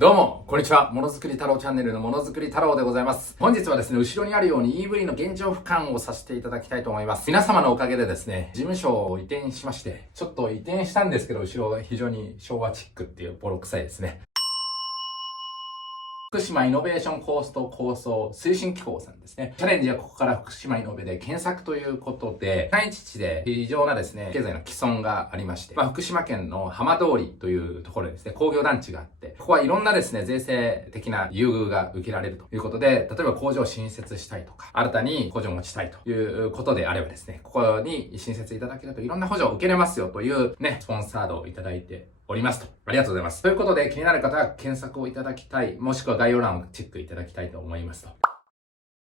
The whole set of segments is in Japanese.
どうも、こんにちは。ものづくり太郎チャンネルのものづくり太郎でございます。本日はですね、後ろにあるように EV の現状俯瞰をさせていただきたいと思います。皆様のおかげでですね、事務所を移転しまして、ちょっと移転したんですけど、後ろが非常に昭和チックっていうボロ臭いですね。福島イノベーションコースト構想推進機構さんですね。チャレンジはここから福島イノベで検索ということで、第一地で非常なですね、経済の既存がありまして、福島県の浜通りというところでですね、工業団地があって、ここはいろんなですね、税制的な優遇が受けられるということで、例えば工場を新設したいとか、新たに工場を持ちたいということであればですね、ここに新設いただけるといろんな補助を受けれますよというね、スポンサードをいただいておりますと。ありがとうございます。ということで、気になる方は検索をいただきたい、もしくは概要欄をチェックいただきたいと思いますと。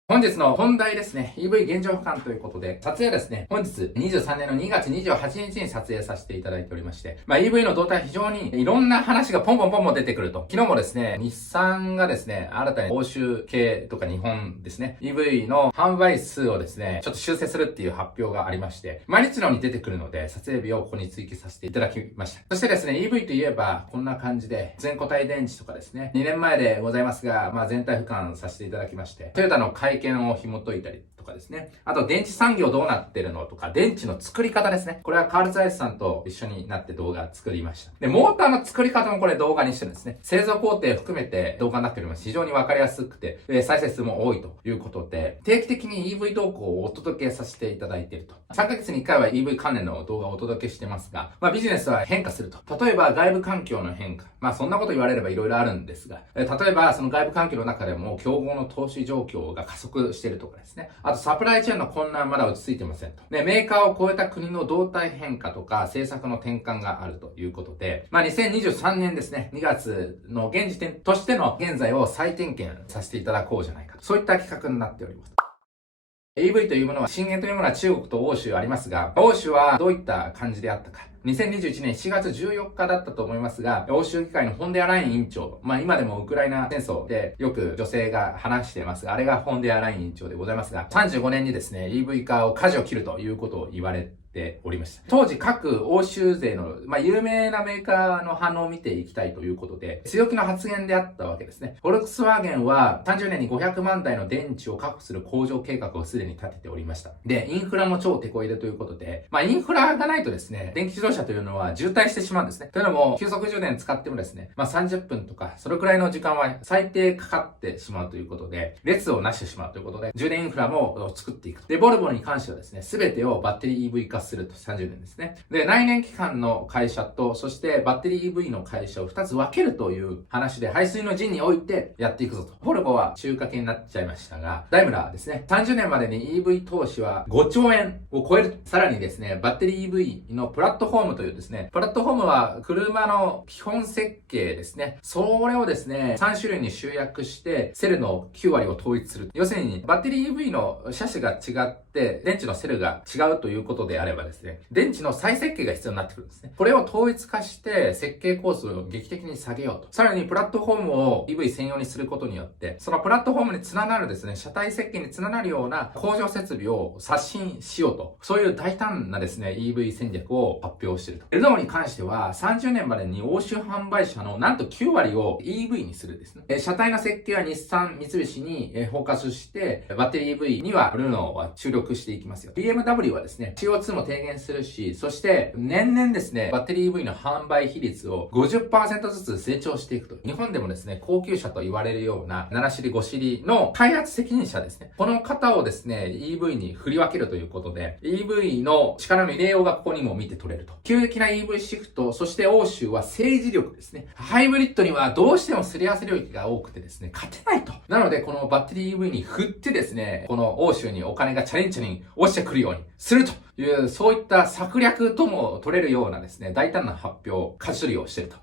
本日の本題ですね、EV 現状俯瞰ということで、撮影はですね、本日23年の2月28日に撮影させていただいておりまして、EV の動態非常にいろんな話がポンポン出てくると。昨日もですね、日産がですね、新たに欧州系とか日本ですね、EV の販売数をですね、ちょっと修正するっていう発表がありまして、毎日のように出てくるので、撮影日をここに追記させていただきました。そしてですね、EV といえば、こんな感じで、全固体電池とかですね、2年前でございますが、全体俯瞰させていただきまして、トヨタの会見を紐解いたりとかですね。あと、電池産業どうなってるのとか、電池の作り方ですね。これはカール・ザイスさんと一緒になって動画作りました。で、モーターの作り方もこれ動画にしてるんですね。製造工程含めて動画になっております。非常にわかりやすくて、再生数も多いということで、定期的に EV 動向をお届けさせていただいていると。3ヶ月に1回は EV 関連の動画をお届けしてますが、ビジネスは変化すると。例えば、外部環境の変化。そんなこと言われれば色々あるんですが、例えば、その外部環境の中でも、競合の投資状況が加速しているとかですね。あと、サプライチェーンの混乱まだ落ち着いてませんと。で、メーカーを超えた国の動態変化とか、政策の転換があるということで、2023年ですね、2月の現時点としての現在を再点検させていただこうじゃないかと。そういった企画になっております。EV というものは、震源というものは中国と欧州ありますが、欧州はどういった感じであったか。2021年7月14日だったと思いますが、欧州議会のフォンデアライン委員長、今でもウクライナ戦争でよく女性が話していますが、あれがフォンデアライン委員長でございますが、35年にですね、EV 化を舵を切るということを言われておりました。当時各欧州勢の、有名なメーカーの反応を見ていきたいということで、強気の発言であったわけですね。フォルクスワーゲンは30年に500万台の電池を確保する工場計画をすでに立てておりました。で、インフラも超手こ入れということで、インフラがないとですね、電気自動車というのは渋滞してしまうんですね。というのも、急速充電使ってもですね、30分とか、それくらいの時間は最低かかってしまうということで、列をなしてしまうということで、充電インフラも作っていく。で、ボルボに関してはですね、すべてをバッテリー EV 化すると30年ですね。で、内燃機関の会社と、そしてバッテリー EV の会社を2つ分けるという話で、排水の陣においてやっていくぞと。ボルボは中華系になっちゃいましたが、ダイムラーですね、30年までに EV 投資は5兆円を超える。さらにですね、バッテリー EV のプラットフォームというですね、プラットフォームは車の基本設計ですね。それをですね、3種類に集約して、セルの9割を統一する。要するに、バッテリー EV の車種が違って、電池のセルが違うということであればですね、電池の再設計が必要になってくるんですね。これを統一化して、設計コースを劇的に下げようと。さらに、プラットフォームを EV 専用にすることによって、そのプラットフォームにつながるですね、車体設計につながるような工場設備を刷新しようと。そういう大胆なですね、EV 戦略を発表していると。エルドモに関しては、30年までに欧州販売車のなんと9割を EV にするですね。車体の設計は日産、三菱にフォーカスして、バッテリー EV にはルノーは注力していきますよ。BMW はですね、CO2 も低減するし、そして年々ですね、バッテリー EV の販売比率を 50% ずつ成長していくと。日本でもですね、高級車と言われるような7シリ5シリの開発責任者ですね。この方をですね、EV に振り分けるということで、EV の力の入れようがここにも見て取れると。急激な EV シフト、そして欧州は政治力ですね。ハイブリッドにはどうしてもすり合わせ領域が多くてですね、勝てないと。なので、このバッテリー EV に振ってですね、この欧州にお金がチャリンチャリン落ちてくるようにするという、そういった策略とも取れるようなですね、大胆な発表、舵取りをしていると。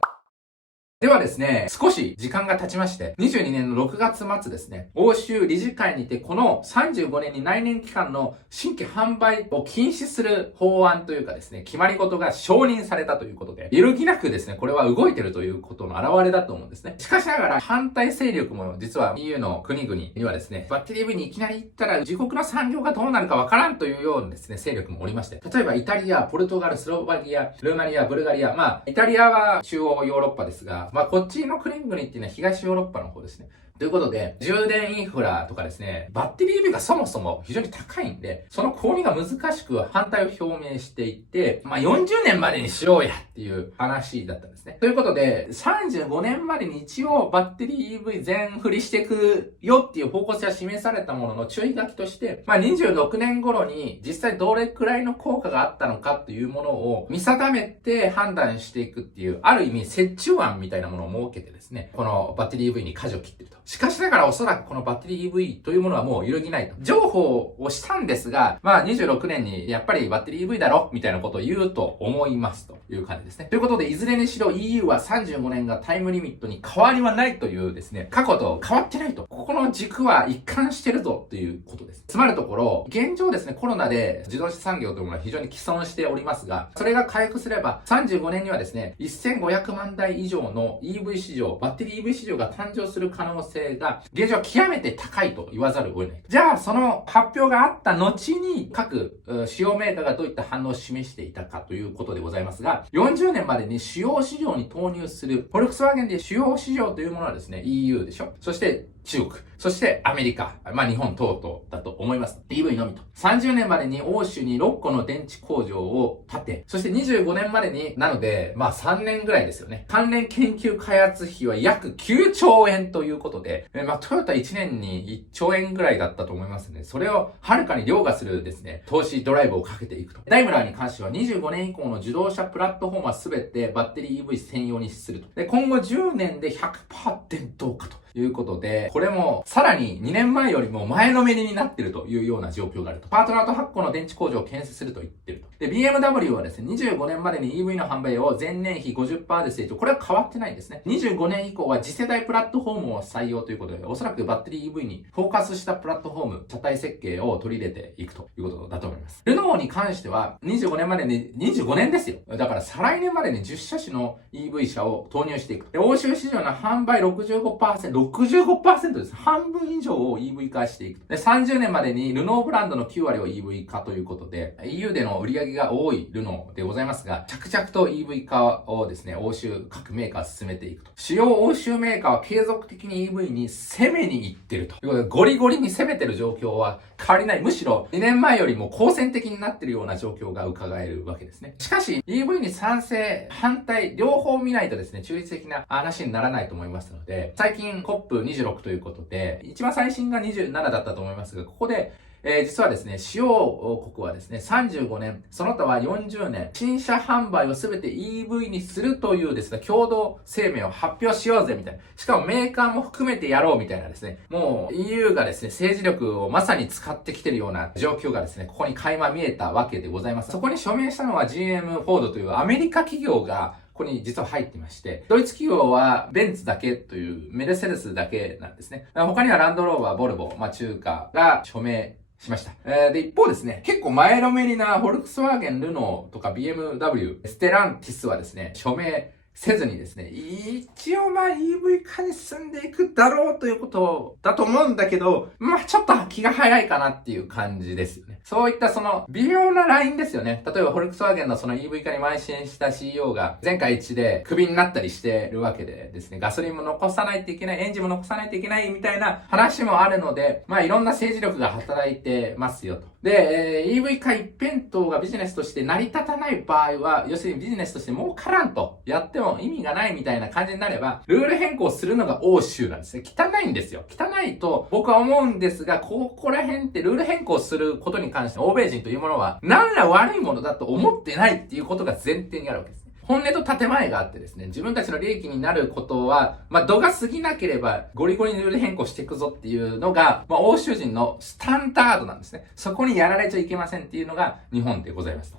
ではですね、少し時間が経ちまして、22年の6月末ですね、欧州理事会にてこの35年に内燃機関の新規販売を禁止する法案というかですね、決まり事が承認されたということで、揺るぎなくですね、これは動いているということの表れだと思うんですね。しかしながら反対勢力も実は EU の国々にはですね、バッテリー EV にいきなり行ったら自国の産業がどうなるかわからんというようなですね、勢力もおりまして、例えばイタリア、ポルトガル、スロバキア、ルーマニア、ブルガリア、イタリアは中央ヨーロッパですが、まあ、こっちの国々っていうのは東ヨーロッパの方ですね。ということで、充電インフラとかですね、バッテリー EV がそもそも非常に高いんで、その購入が難しく反対を表明していて、まあ、40年までにしようやっていう話だったんですね。ということで、35年までに一応バッテリー EV 全振りしていくよっていう方向性は示されたものの注意書きとして、まあ、26年頃に実際どれくらいの効果があったのかっていうものを見定めて判断していくっていう、ある意味折衷案みたいなものを設けてですね、このバッテリー EV に舵を切っていると。しかしながらおそらくこのバッテリー EV というものはもう揺るぎないと。譲歩をしたんですが、まあ26年にやっぱりバッテリー EV だろみたいなことを言うと思いますという感じですね。ということで、いずれにしろ EU は35年がタイムリミットに変わりはないというですね、過去と変わってないと。ここの軸は一貫してるぞということです。つまるところ、現状ですね、コロナで自動車産業というものは非常に既存しておりますが、それが回復すれば35年にはですね、1500万台以上の EV 市場、バッテリー EV 市場が誕生する可能性が現状は極めて高いと言わざるを得ない。じゃあ、その発表があった後に各主要メーカーがどういった反応を示していたかということでございますが、40年までに主要市場に投入する、フォルクスワーゲンで主要市場というものはですね、EU でしょ。そして中国、そしてアメリカ、まあ日本等々だと思います。EV のみと。30年までに欧州に6個の電池工場を建て、そして25年までに、なので、まあ3年ぐらいですよね。関連研究開発費は約9兆円ということで、まあトヨタ1年に1兆円ぐらいだったと思いますね。それをはるかに凌駕するですね、投資ドライブをかけていくと。ダイムラーに関しては25年以降の自動車プラットフォームは全てバッテリー EV 専用にすると。で、今後10年で 100% 電動化と。いうことで、これもさらに2年前よりも前のめりになっているというような状況があると。パートナーと8個の電池工場を建設すると言っていると。で、BMW はですね、25年までに EV の販売を前年比 50% で成長。これは変わってないんですね。25年以降は次世代プラットフォームを採用ということで、おそらくバッテリー EV にフォーカスしたプラットフォーム、車体設計を取り入れていくということだと思います。ルノーに関しては、25年までに、25年ですよ。だから再来年までに10車種の EV 車を投入していく。で、欧州市場の販売 65%、65%です。半分以上を EV 化していく。で、30年までにルノーブランドの9割を EV 化ということで、EU での売り上げが多いルノーでございますが、着々と EV 化をですね、欧州各メーカー進めていくと。主要欧州メーカーは継続的に EV に攻めに行ってると。ということで、ゴリゴリに攻めてる状況は変わりない。むしろ2年前よりも好戦的になってるような状況が伺えるわけですね。しかし、EV に賛成、反対、両方見ないとですね、中立的な話にならないと思いますので、最近 COP26 ということで、一番最新が27だったと思いますが、ここで、実はですね、主要国はですね、35年、その他は40年、新車販売をすべて EV にするというですね、共同声明を発表しようぜ、みたいな。しかもメーカーも含めてやろう、みたいなですね、もう EU がですね、政治力をまさに使ってきてるような状況がですね、ここに垣間見えたわけでございます。そこに署名したのは GM フォードというアメリカ企業が、ここに実は入っていまして、ドイツ企業はベンツだけというメルセデスだけなんですね。他にはランドローバー、ボルボ、中華が署名しました。で、一方ですね、結構前のめりなフォルクスワーゲン、ルノーとか BMW、ステランティスはですね、署名せずにですね、一応EV 化に進んでいくだろうということだと思うんだけど、ちょっと気が早いかなっていう感じですよね。そういったその微妙なラインですよね。例えばフォルクスワーゲンのその EV 化に邁進した CEO が前回一致でクビになったりしてるわけでですね、ガソリンも残さないといけない、エンジンも残さないといけないみたいな話もあるので、いろんな政治力が働いてますよと。で、EV 化一辺倒がビジネスとして成り立たない場合は、要するにビジネスとして儲からんとやっても意味がないみたいな感じになれば、ルール変更するのが欧州なんですね。汚いんですよ。汚いと僕は思うんですが、ここら辺ってルール変更することに関して欧米人というものは何ら悪いものだと思ってないっていうことが前提にあるわけですね。本音と建前があってですね、自分たちの利益になることは、度が過ぎなければゴリゴリにルール変更していくぞっていうのが、欧州人のスタンダードなんですね。そこにやられちゃいけませんっていうのが日本でございますと。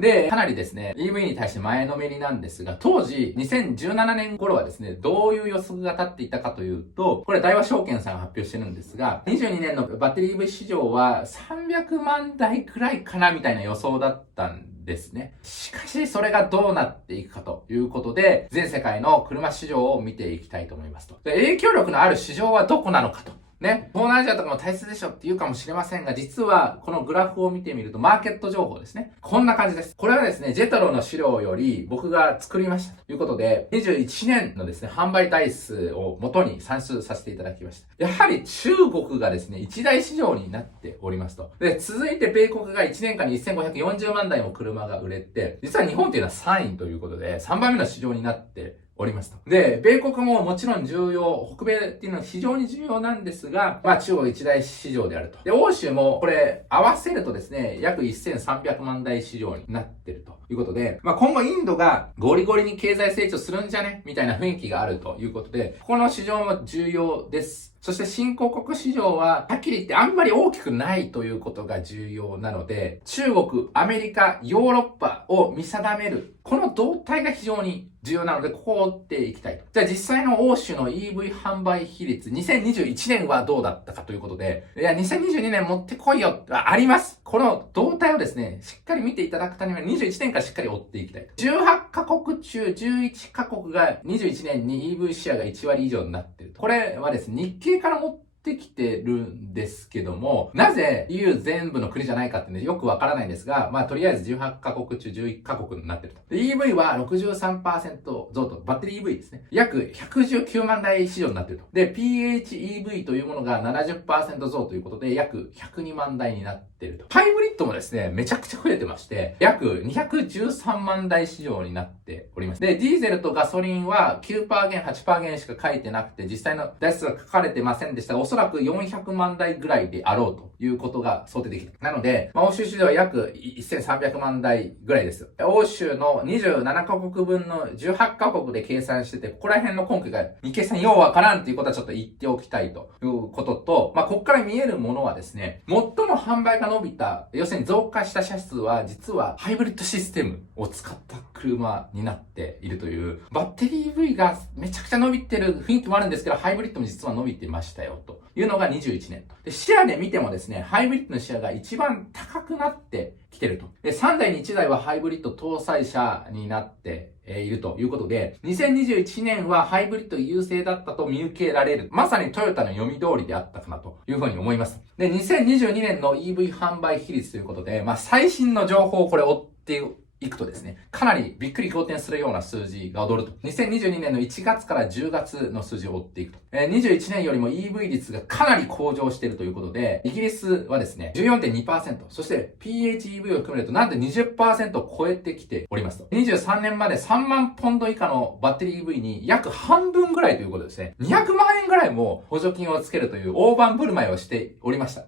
で、かなりですね、EV に対して前のめりなんですが、当時、2017年頃はですね、どういう予測が立っていたかというと、これ大和証券さんが発表してるんですが、22年のバッテリー EV 市場は300万台くらいかなみたいな予想だったんですね。しかし、それがどうなっていくかということで、全世界の車市場を見ていきたいと思いますと。で、影響力のある市場はどこなのかとね、東南アジアとかも大切でしょって言うかもしれませんが、実はこのグラフを見てみるとマーケット情報ですね。こんな感じです。これはですね、ジェトロの資料より僕が作りましたということで、21年のですね、販売台数を元に算出させていただきました。やはり中国がですね、一大市場になっておりますと。で、続いて米国が1年間に1540万台も車が売れて、実は日本っていうのは3位ということで、3番目の市場になっておりますと。で、米国ももちろん重要、北米っていうのは非常に重要なんですが、中国一大市場であると。で、欧州もこれ合わせるとですね、約1300万台市場になってるということで、今後インドがゴリゴリに経済成長するんじゃねみたいな雰囲気があるということで、ここの市場も重要です。そして新興国市場は、はっきり言ってあんまり大きくないということが重要なので、中国、アメリカ、ヨーロッパを見定める。この動態が非常に重要なので、ここを追っていきたいと。じゃあ実際の欧州の EV 販売比率、2021年はどうだったかということで、いや、2022年持ってこいよ、あります。この動態をですね、しっかり見ていただくためには21年からしっかり追っていきたいと。18カ国中11カ国が21年に EV シェアが1割以上になっていると。これはですね、日経から持ってきてるんですけども、なぜ EU 全部の国じゃないかってね、よくわからないんですが、とりあえず18カ国中11カ国になってると。で EV は 63% 増と、バッテリー EV ですね。約119万台市場になってると。で、PHEV というものが 70% 増ということで、約102万台になってると。ハイブリッドもですね、めちゃくちゃ増えてまして、約213万台市場になっております。で、ディーゼルとガソリンは 9% 減、8% 減しか書いてなくて、実際の台数は書かれてませんでしたが、おそらく400万台ぐらいであろうということが想定できる。なので、欧州市場は約1300万台ぐらいです。欧州の27カ国分の18カ国で計算してて、ここら辺の根拠が日経さんようわからんっていうことはちょっと言っておきたいということと、ここから見えるものはですね、最も販売が伸びた、要するに増加した車数は実はハイブリッドシステムを使った車になっているという、バッテリー EV がめちゃくちゃ伸びてる雰囲気もあるんですけど、ハイブリッドも実は伸びてましたよというのが21年と。で、シェアで見てもですね、ハイブリッドのシェアが一番高くなってきてると。で、3台に1台はハイブリッド搭載車になっているということで、2021年はハイブリッド優勢だったと見受けられる。まさにトヨタの読み通りであったかなというふうに思います。で、2022年の EV 販売比率ということで、最新の情報をこれ追っていくとですね、かなりびっくり仰天するような数字が踊ると。2022年の1月から10月の数字を追っていくと。21年よりも EV 率がかなり向上しているということで、イギリスはですね、14.2%、そして PHEV を含めるとなんと 20% を超えてきておりますと。23年まで3万ポンド以下のバッテリー EV に約半分ぐらいということですね。200万円ぐらいも補助金をつけるという大盤振る舞いをしておりました。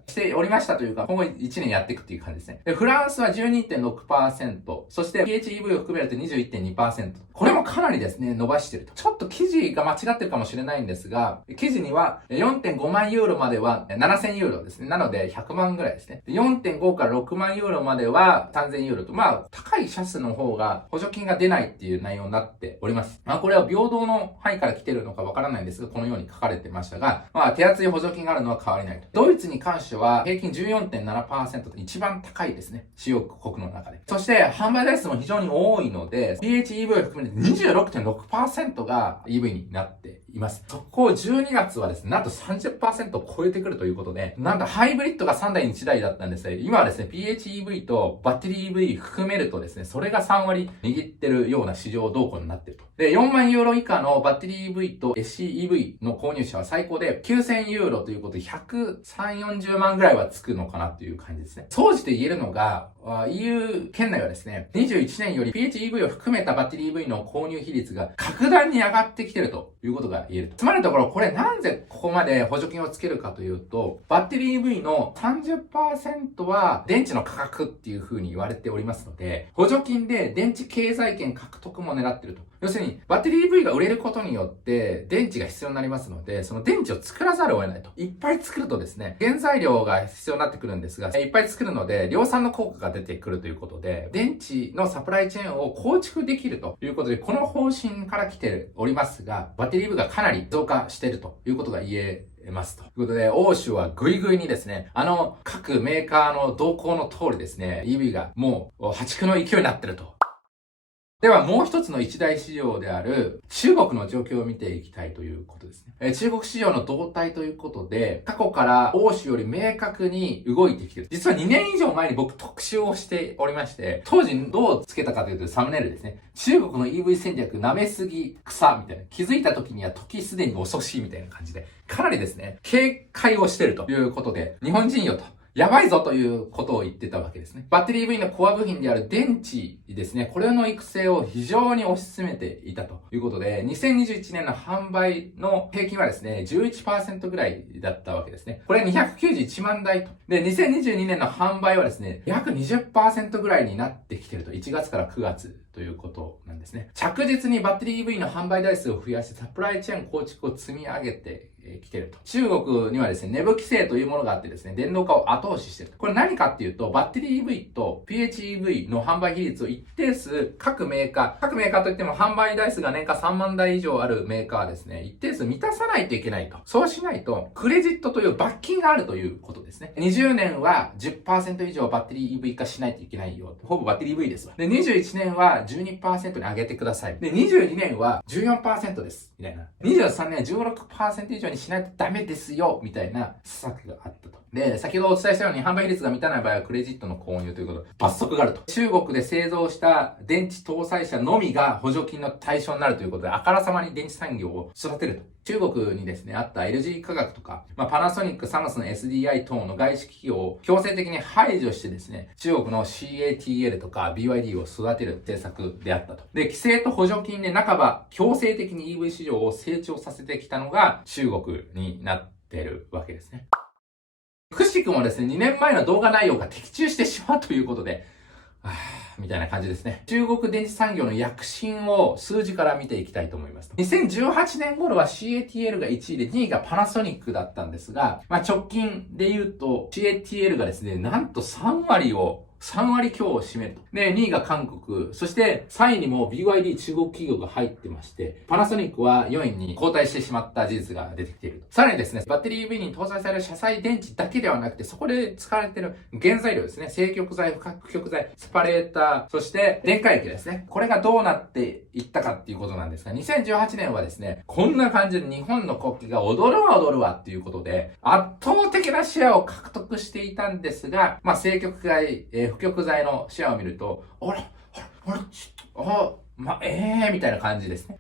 というか、今後1年やっていくっていう感じですね。で、フランスは 12.6%、そして PHEV を含めると 21.2%。これもかなりですね、伸ばしてると。ちょっと記事が間違ってるかもしれないんですが、記事には 4.5 万ユーロまでは7000ユーロですね。なので100万ぐらいですね。4.5 から6万ユーロまでは3000ユーロと、高い車種の方が補助金が出ないっていう内容になっております。これは平等の範囲から来てるのかわからないんですが、このように書かれてましたが、手厚い補助金があるのは変わりないと。ドイツに関しては平均 14.7% と一番高いですね。主要国の中で。そして販売台数も非常に多いので、PHEV を含めて 26.6% が EV になっています。そこを12月はですね、なんと 30% を超えてくるということで、なんとハイブリッドが3台に1台だったんですが、今はですね、PHEV とバッテリー EV 含めるとですね、それが3割握ってるような市場動向になっていると。で、4万ユーロ以下のバッテリー EV と SCEV の購入者は最高で9000ユーロということで130、40万ぐらいはつくのかなという感じですね。総じて言えるのが、EU 圏内はですね、21年より PHEV を含めたバッテリー EV の購入比率が格段に上がってきているということが言えると。つまりのところ、これなんでここまで補助金をつけるかというと、バッテリー EV の 30% は電池の価格っていう風に言われておりますので、補助金で電池経済圏獲得も狙っていると。要するに、バッテリー EV が売れることによって、電池が必要になりますので、その電池を作らざるを得ないと。いっぱい作るとですね、原材料が必要になってくるんですが、いっぱい作るので、量産の効果が出てくるということで、電池のサプライチェーンを構築できるということで、この方針から来ておりますが、バッテリー EV がかなり増加しているということが言えますということで、欧州はグイグイにですね、各メーカーの動向の通りですね、EV がもう破竹の勢いになってると。ではもう一つの一大市場である中国の状況を見ていきたいということですね。中国市場の動態ということで、過去から欧州より明確に動いてきている。実は2年以上前に僕特集をしておりまして、当時どうつけたかというとサムネイルですね。中国の EV 戦略舐めすぎ草みたいな。気づいた時には時すでに遅しみたいな感じで、かなりですね、警戒をしているということで、日本人よと。やばいぞということを言ってたわけですね。バッテリー EV のコア部品である電池ですね。これの育成を非常に推し進めていたということで、2021年の販売の平均はですね、11% ぐらいだったわけですね。これ291万台と。で、2022年の販売はですね、約 20% ぐらいになってきていると。1月から9月。ということなんですね。着実にバッテリー EV の販売台数を増やしてサプライチェーン構築を積み上げてきていると。中国にはですね、ネブ規制というものがあってですね、電動化を後押ししていると。これ何かっていうと、バッテリー EV と PHEV の販売比率を一定数各メーカーといっても販売台数が年間3万台以上あるメーカーはですね、一定数満たさないといけないと。そうしないと、クレジットという罰金があるということですね。20年は 10% 以上バッテリー EV 化しないといけないよ。ほぼバッテリー EV ですわ。で、21年は12% に上げてください。で、22年は 14% です。みたいな。23年は 16% 以上にしないとダメですよ。みたいな施策があったと。で、先ほどお伝えしたように販売比率が満たない場合はクレジットの購入ということで罰則があると。中国で製造した電池搭載車のみが補助金の対象になるということで、あからさまに電池産業を育てると。中国にですね、あった LG 化学とか、パナソニック、サムスン、SDI 等の外資企業を強制的に排除してですね、中国の CATL とか BYD を育てる政策であったと。で、規制と補助金で半ば強制的に EV 市場を成長させてきたのが中国になっているわけですね。くしくもですね、2年前の動画内容が的中してしまうということで、みたいな感じですね。中国電池産業の躍進を数字から見ていきたいと思います。2018年頃は CATL が1位で2位がパナソニックだったんですが、直近で言うと CATL がですね、なんと3割強を占めると。で、2位が韓国、そして3位にも BYD 中国企業が入ってまして、パナソニックは4位に後退してしまった事実が出てきていると。さらにですね、バッテリー EV に搭載される車載電池だけではなくて、そこで使われている原材料ですね、正極材、不可極材、セパレーター、そして電解液ですね。これがどうなっていったかっていうことなんですが、2018年はですね、こんな感じで日本の国旗が踊るわっていうことで、圧倒的なシェアを獲得していたんですが、正極材、不極材のシェアを見ると、みたいな感じですね。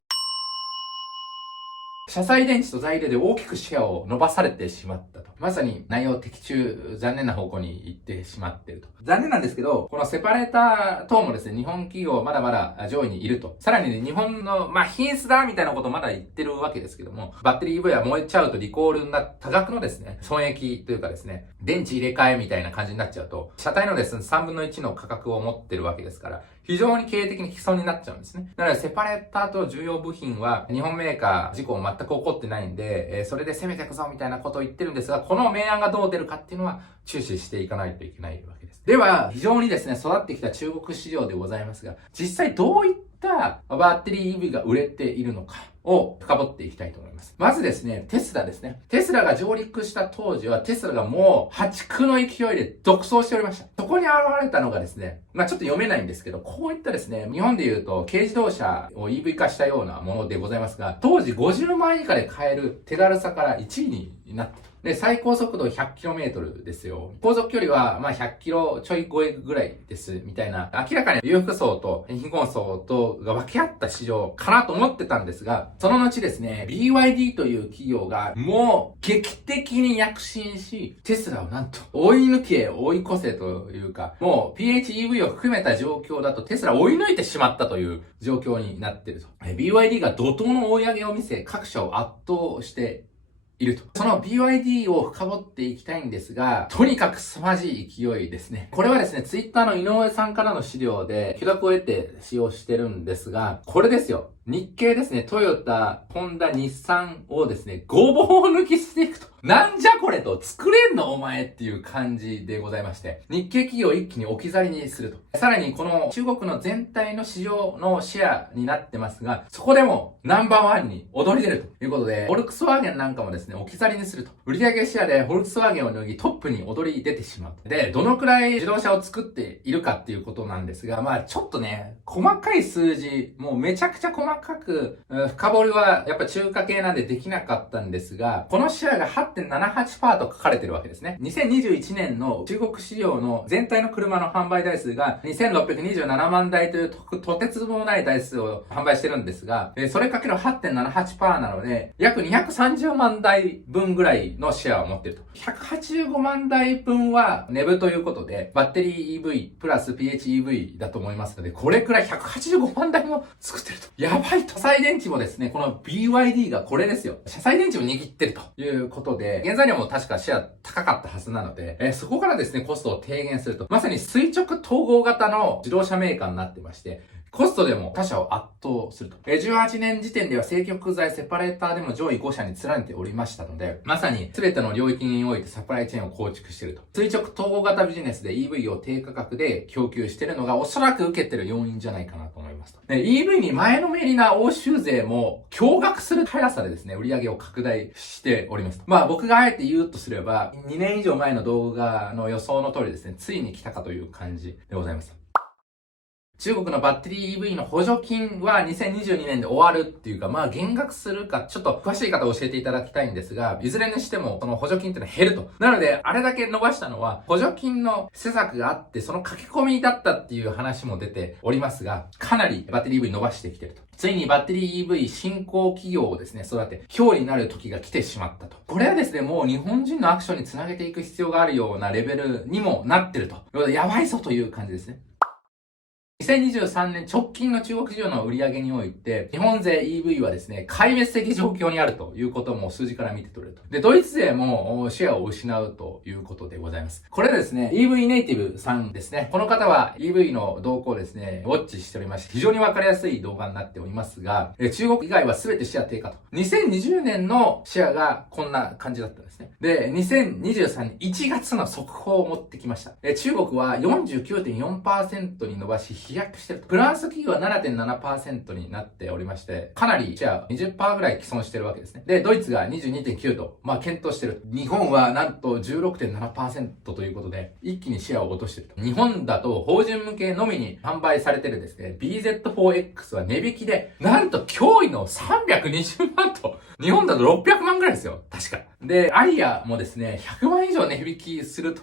車載電池と材料で大きくシェアを伸ばされてしまったと。まさに内容的中、残念な方向に行ってしまっていると。残念なんですけど、このセパレーター等もですね、日本企業まだまだ上位にいると。さらにね、日本の、品質だみたいなことをまだ言ってるわけですけども、バッテリー EV は燃えちゃうとリコールになっ多額のですね、損益というかですね、電池入れ替えみたいな感じになっちゃうと、車体のですね、3分の1の価格を持ってるわけですから、非常に経営的に既存になっちゃうんですね。なので、セパレーターと重要部品は、日本メーカー事故全く起こってないんで、それで攻めていくぞみたいなことを言ってるんですが、この明暗がどう出るかっていうのは、注視していかないといけないわけです。では、非常にですね、育ってきた中国市場でございますが、実際どういったバッテリー EV が売れているのかを深掘っていきたいと思います。まずですね、テスラですね。テスラが上陸した当時は、テスラがもう破竹の勢いで独走しておりました。そこに現れたのがですね、ちょっと読めないんですけど、こういったですね、日本で言うと軽自動車を EV 化したようなものでございますが、当時50万円以下で買える手軽さから1位になった。で、最高速度 100km ですよ。航続距離は、100キロちょい超えぐらいです、みたいな。明らかに裕福層と貧困層とが分け合った市場かなと思ってたんですが、その後ですね、BYD という企業がもう劇的に躍進し、テスラをなんと追い抜け、追い越せというか、もう PHEV を含めた状況だとテスラを追い抜いてしまったという状況になっていると。BYD が怒涛の追い上げを見せ、各社を圧倒していると。その BYD を深掘っていきたいんですが、とにかく凄まじい勢いですね。これはですね、Twitter の井上さんからの資料で、許諾を得て使用してるんですが、これですよ。日系ですね、トヨタ、ホンダ、日産をですね、ごぼう抜きしていくと。なんじゃこれと、作れんのお前っていう感じでございまして、日系企業を一気に置き去りにすると。さらにこの中国の全体の市場のシェアになってますが、そこでもナンバーワンに躍り出るということで、フォルクスワーゲンなんかもですね、置き去りにすると。売上シェアでフォルクスワーゲンを脱ぎトップに躍り出てしまう。で、どのくらい自動車を作っているかっていうことなんですが、まあちょっとね、細かい数字、もうめちゃくちゃ細かく、深掘りはやっぱ中華系なんでできなかったんですが、このシェアが 8.78% と書かれてるわけですね。2021年の中国市場の全体の車の販売台数が2627万台というとてつもない台数を販売してるんですが、それかける 8.78% なので、約230万台分ぐらいのシェアを持っていると。185万台分はネブということで、バッテリー EV プラス PHEV だと思いますので、これくらい185万台も作ってると。やばいと。車載電池もですね、この BYD がこれですよ。車載電池を握ってるということで、原材料も確かシェア高かったはずなので、そこからですね、コストを低減すると。まさに垂直統合型の自動車メーカーになってまして、コストでも他社を圧倒すると。18年時点では正極材セパレーターでも上位5社に連ねておりましたので、まさに全ての領域においてサプライチェーンを構築していると。垂直統合型ビジネスで EV を低価格で供給しているのがおそらく受けてる要因じゃないかなと思いますと。EV に前のめりな欧州勢も驚愕する速さでですね、売り上げを拡大しておりますと。まあ僕があえて言うとすれば、2年以上前の動画の予想の通りですね、ついに来たかという感じでございます。中国のバッテリー EV の補助金は2022年で終わるっていうか、まあ減額するか、ちょっと詳しい方を教えていただきたいんですが、いずれにしてもその補助金っていうのは減ると。なので、あれだけ伸ばしたのは、補助金の施策があって、その書き込みだったっていう話も出ておりますが、かなりバッテリー EV 伸ばしてきてると。ついにバッテリー EV 新興企業をですね、育て、表になる時が来てしまったと。これはですね、もう日本人のアクションにつなげていく必要があるようなレベルにもなってると。やばいぞという感じですね。2023年直近の中国市場の売り上げにおいて、日本勢 EV はですね、壊滅的状況にあるということも数字から見て取れると。で、ドイツ勢もシェアを失うということでございます。これですね、EV ネイティブさんですね。この方は EV の動向をですね、ウォッチしておりまして、非常にわかりやすい動画になっておりますが、中国以外は全てシェア低下と。2020年のシェアがこんな感じだったんですね。で、2023年1月の速報を持ってきました。中国は 49.4% に伸ばし、飛躍してると。フランス企業は 7.7% になっておりまして、かなりシェア 20% ぐらい既存してるわけですね。で、ドイツが 22.9 と、まあ検討してる。日本はなんと 16.7% ということで、一気にシェアを落としてると。日本だと法人向けのみに販売されてるですね、BZ4X は値引きで、なんと驚異の320万と、日本だと600万ぐらいですよ。確か。で、アリアもですね、100万以上値引きすると。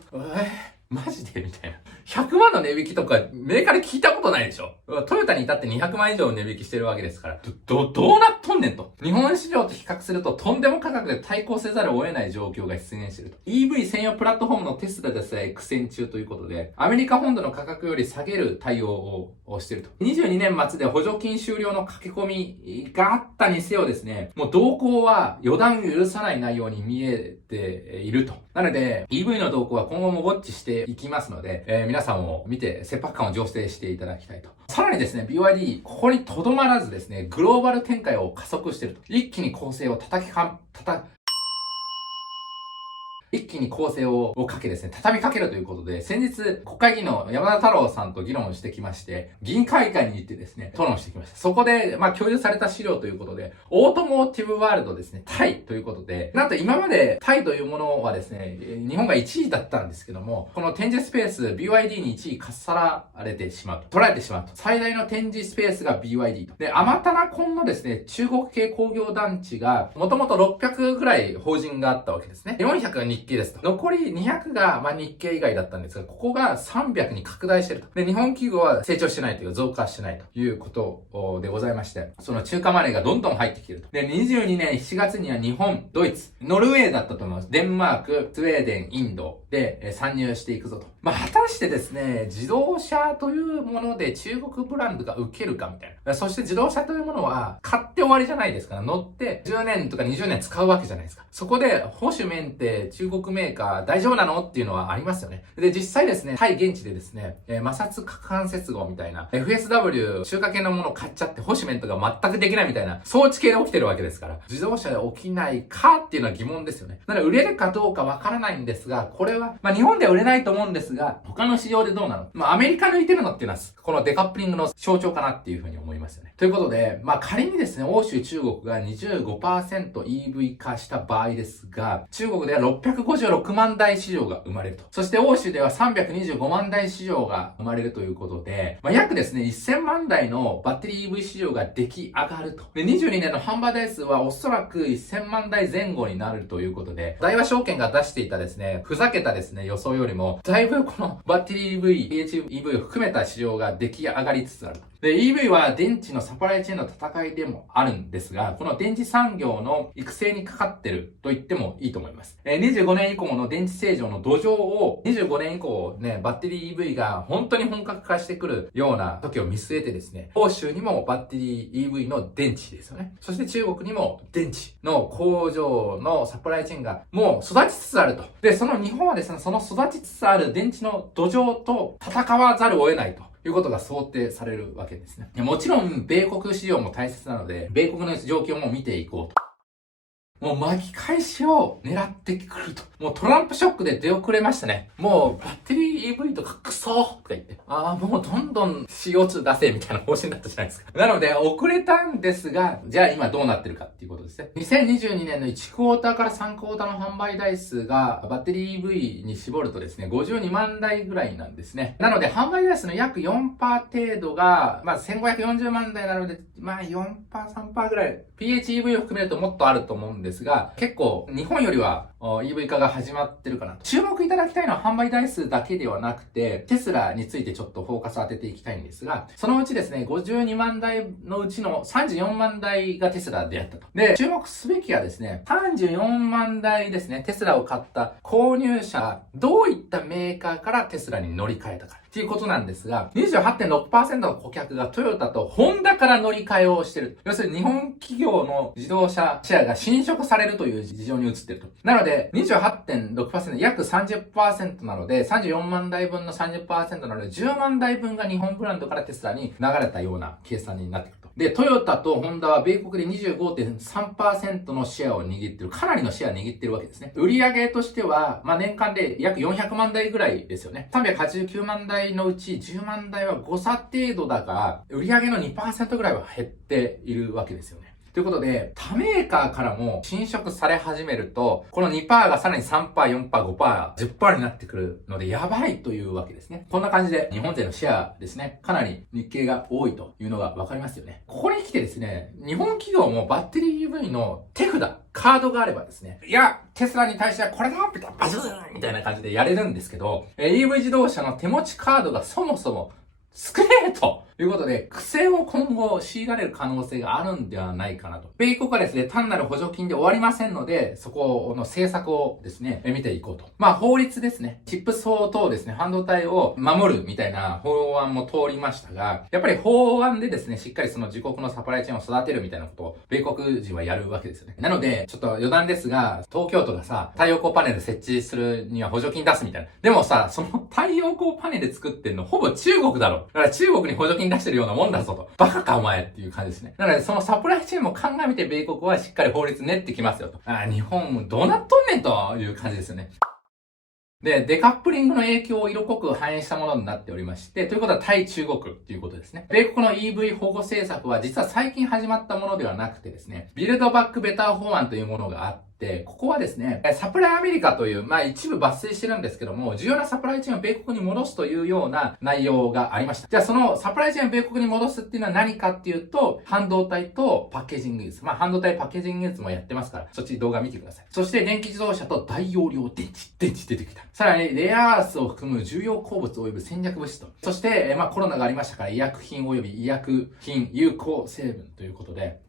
マジでみたいな。100万の値引きとかメーカーで聞いたことないでしょ。トヨタに至って200万以上値引きしてるわけですから。どうなっとんねんと。日本市場と比較するととんでも価格で対抗せざるを得ない状況が出現していると。EV 専用プラットフォームのテスラでさえ苦戦中ということで、アメリカ本土の価格より下げる対応をしていると。22年末で補助金終了の駆け込みがあったにせよですね、もう動向は予断を許さない内容に見えていると。なので、EV の動向は今後もウォッチしていきますので、皆さんも見て切迫感を醸成していただきたいと。さらにですね、BYD、ここにとどまらずですね、グローバル展開を加速していると。一気に構成をかけですね、畳みかけるということで、先日、国会議員の山田太郎さんと議論をしてきまして、議員会館に行ってですね、討論してきました。そこで、共有された資料ということで、オートモーティブワールドですね、タイということで、なんと今までタイというものはですね、日本が1位だったんですけども、この展示スペース、BYD に1位かっさられてしまうと、取られてしまうと。最大の展示スペースが BYD と。で、アマタナコンのですね、中国系工業団地が、もともと600ぐらい法人があったわけですね。400が日系ですと。残り200が、日系以外だったんですが、ここが300に拡大していると。で、日本企業は成長してないというか、増加してないということでございまして、その中華マネーがどんどん入ってきていると。で、22年7月には日本、ドイツ、ノルウェーだったと思います。デンマーク、スウェーデン、インドで参入していくぞと。果たしてですね、自動車というもので中国ブランドが受けるかみたいな。そして自動車というものは買って終わりじゃないですから、乗って10年とか20年使うわけじゃないですか。そこで、保守面って中国メーカー大丈夫なのっていうのはありますよね。で、実際ですね、対現地でですね、摩擦過関接合みたいな、FSW 中華系のものを買っちゃって保守面とか全くできないみたいな、装置系で起きてるわけですから、自動車で起きないかっていうのは疑問ですよね。なので、売れるかどうかわからないんですが、これは、日本では売れないと思うんですが、他の市場でどうなの？アメリカ抜いてるのっていうのは、このデカップリングの象徴かなっていうふうに思いますよね。ということで、仮にですね、欧州中国が 25%EV 化した場合ですが、中国では656万台市場が生まれると。そして欧州では325万台市場が生まれるということで、約ですね、1000万台のバッテリー EV 市場が出来上がると。で、22年の販売台数はおそらく1000万台前後になるということで、大和証券が出していたですね、ふざけたですね、予想よりも、だいぶこのバッテリー EV、PHEV を含めた市場が出来上がりつつある。で、EV は電池のサプライチェーンの戦いでもあるんですが、この電池産業の育成にかかってると言ってもいいと思います。25年以降の電池製造の土壌を、25年以降ね、バッテリー EV が本当に本格化してくるような時を見据えてですね、欧州にもバッテリー EV の電池ですよね。そして中国にも電池の工場のサプライチェーンがもう育ちつつあると。で、その日本はですね、その育ちつつある電池の土壌と戦わざるを得ないと。いうことが想定されるわけですね。もちろん、米国市場も大切なので、米国の状況も見ていこうと。もう巻き返しを狙ってくると。もうトランプショックで出遅れましたね。もうバッテリー EV とかクソとか言って。もうどんどん CO2 出せみたいな方針だったじゃないですか。なので遅れたんですが、じゃあ今どうなってるかっていうことですね。2022年の1クォーターから3クォーターの販売台数がバッテリー EV に絞るとですね、52万台ぐらいなんですね。なので販売台数の約 4% 程度が、1540万台なので、4%、3% ぐらい。PHEV を含めるともっとあると思うんですが、結構日本よりはEV 化が始まってるかなと。注目いただきたいのは販売台数だけではなくて、テスラについてちょっとフォーカス当てていきたいんですが、そのうちですね、52万台のうちの34万台がテスラであったと。で、注目すべきはですね、34万台ですね、テスラを買った購入者、どういったメーカーからテスラに乗り換えたか。っていうことなんですが、28.6% の顧客がトヨタとホンダから乗り換えをしている。要するに日本企業の自動車シェアが侵食されるという事情に移っていると。なので、28.6% 約 30% なので、34万台分の 30% なので、10万台分が日本ブランドからテスラに流れたような計算になっていると。で、トヨタとホンダは米国で 25.3% のシェアを握ってる、かなりのシェアを握ってるわけですね。売上としては、年間で約400万台ぐらいですよね。389万台のうち10万台は誤差程度だが、売上の 2% ぐらいは減っているわけですよね。ということで、他メーカーからも侵食され始めると、この 2% がさらに 3%、4%、5%、10% になってくるので、やばいというわけですね。こんな感じで、日本勢のシェアですね、かなり日経が多いというのがわかりますよね。ここに来てですね、日本企業もバッテリー EV の手札、カードがあればですね、いや、テスラに対してはこれだみたいな、バズーンみたいな感じでやれるんですけど、EV 自動車の手持ちカードがそもそも少ねえということで、苦戦を今後強いられる可能性があるんではないかなと。米国はですね、単なる補助金で終わりませんので、そこの政策をですね、見ていこうと。法律ですね。チップス法等ですね、半導体を守るみたいな法案も通りましたが、やっぱり法案でですね、しっかりその自国のサプライチェーンを育てるみたいなことを、米国人はやるわけですよね。なので、ちょっと余談ですが、東京都がさ、太陽光パネル設置するには補助金出すみたいな。でもさ、その太陽光パネル作ってんのほぼ中国だろ。だから中国に補助金出してるようなもんだぞと。バカかお前っていう感じですね。なので、そのサプライチェーンも鑑みて米国はしっかり法律練ってきますよと。日本どうなっとんねんという感じですよね。で、デカップリングの影響を色濃く反映したものになっておりまして、ということは対中国ということですね。米国の EV 保護政策は実は最近始まったものではなくてですね、ビルドバックベター法案というものがあって、ここはですね、サプライアメリカという、一部抜粋してるんですけども、重要なサプライチェーンを米国に戻すというような内容がありました。じゃあそのサプライチェーンを米国に戻すっていうのは何かっていうと、半導体とパッケージング技術。半導体パッケージング技術もやってますから、そっち動画見てください。そして電気自動車と大容量電池出てきた。さらに、レアアースを含む重要鉱物及び戦略物質と。そして、コロナがありましたから、医薬品及び医薬品有効成分ということで、